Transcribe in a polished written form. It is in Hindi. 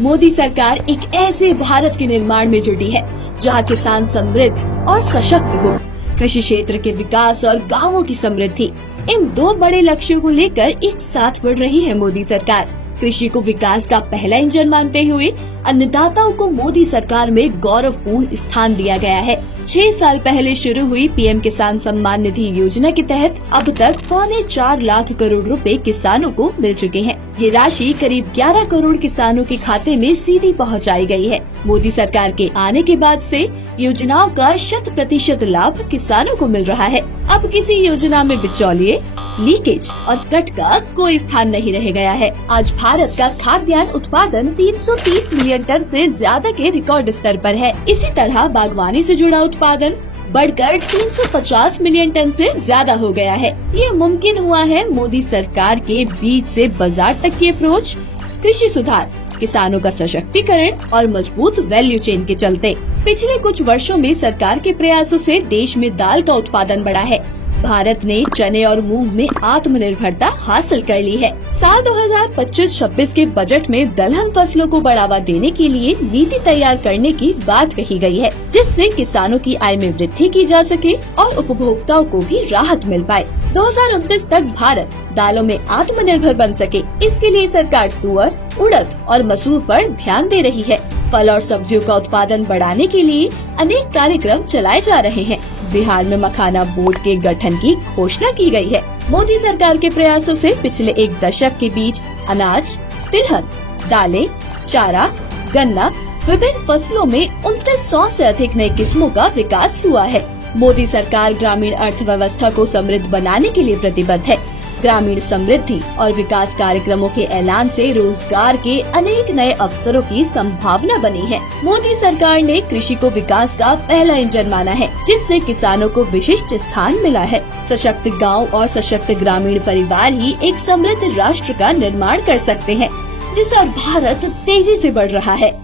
मोदी सरकार एक ऐसे भारत के निर्माण में जुटी है जहां किसान समृद्ध और सशक्त हो, कृषि क्षेत्र के विकास और गांवों की समृद्धि, इन दो बड़े लक्ष्यों को लेकर एक साथ बढ़ रही है मोदी सरकार। कृषि को विकास का पहला इंजन मानते हुए अन्नदाताओं को मोदी सरकार में गौरवपूर्ण स्थान दिया गया है। 6 साल पहले शुरू हुई पीएम किसान सम्मान निधि योजना के तहत अब तक 4.25 लाख करोड़ रुपए किसानों को मिल चुके हैं। ये राशि करीब 11 करोड़ किसानों के खाते में सीधी पहुंचाई गई है। मोदी सरकार के आने के बाद से योजनाओं का 100% लाभ किसानों को मिल रहा है। अब किसी योजना में बिचौलिए, लीकेज और कट का कोई स्थान नहीं रह गया है। आज भारत का खाद्यान्न उत्पादन 330 मिलियन टन से ज्यादा के रिकॉर्ड स्तर पर है। इसी तरह बागवानी से जुड़ा उत्पादन बढ़कर 350 मिलियन टन से ज्यादा हो गया है। ये मुमकिन हुआ है मोदी सरकार के बीज से बाजार तक की अप्रोच, कृषि सुधार, किसानों का सशक्तिकरण और मजबूत वैल्यू चेन के चलते। पिछले कुछ वर्षों में सरकार के प्रयासों से देश में दाल का उत्पादन बढ़ा है। भारत ने चने और मूंग में आत्मनिर्भरता हासिल कर ली है। साल 2025-26 के बजट में दलहन फसलों को बढ़ावा देने के लिए नीति तैयार करने की बात कही गई है, जिससे किसानों की आय में वृद्धि की जा सके और उपभोक्ताओं को भी राहत मिल पाए। 2029 तक भारत दालों में आत्मनिर्भर बन सके, इसके लिए सरकार तुअर, उड़द और मसूर पर ध्यान दे रही है। फल और सब्जियों का उत्पादन बढ़ाने के लिए अनेक कार्यक्रम चलाए जा रहे हैं। बिहार में मखाना बोर्ड के गठन की घोषणा की गई है। मोदी सरकार के प्रयासों से पिछले एक दशक के बीच अनाज, तिलहन, दालें, चारा, गन्ना, विभिन्न फसलों में 2900 से अधिक नई किस्मों का विकास हुआ है। मोदी सरकार ग्रामीण अर्थव्यवस्था को समृद्ध बनाने के लिए प्रतिबद्ध है। ग्रामीण समृद्धि और विकास कार्यक्रमों के ऐलान से रोजगार के अनेक नए अवसरों की संभावना बनी है। मोदी सरकार ने कृषि को विकास का पहला इंजन माना है, जिससे किसानों को विशिष्ट स्थान मिला है। सशक्त गांव और सशक्त ग्रामीण परिवार ही एक समृद्ध राष्ट्र का निर्माण कर सकते हैं, जिससे भारत तेजी से बढ़ रहा है।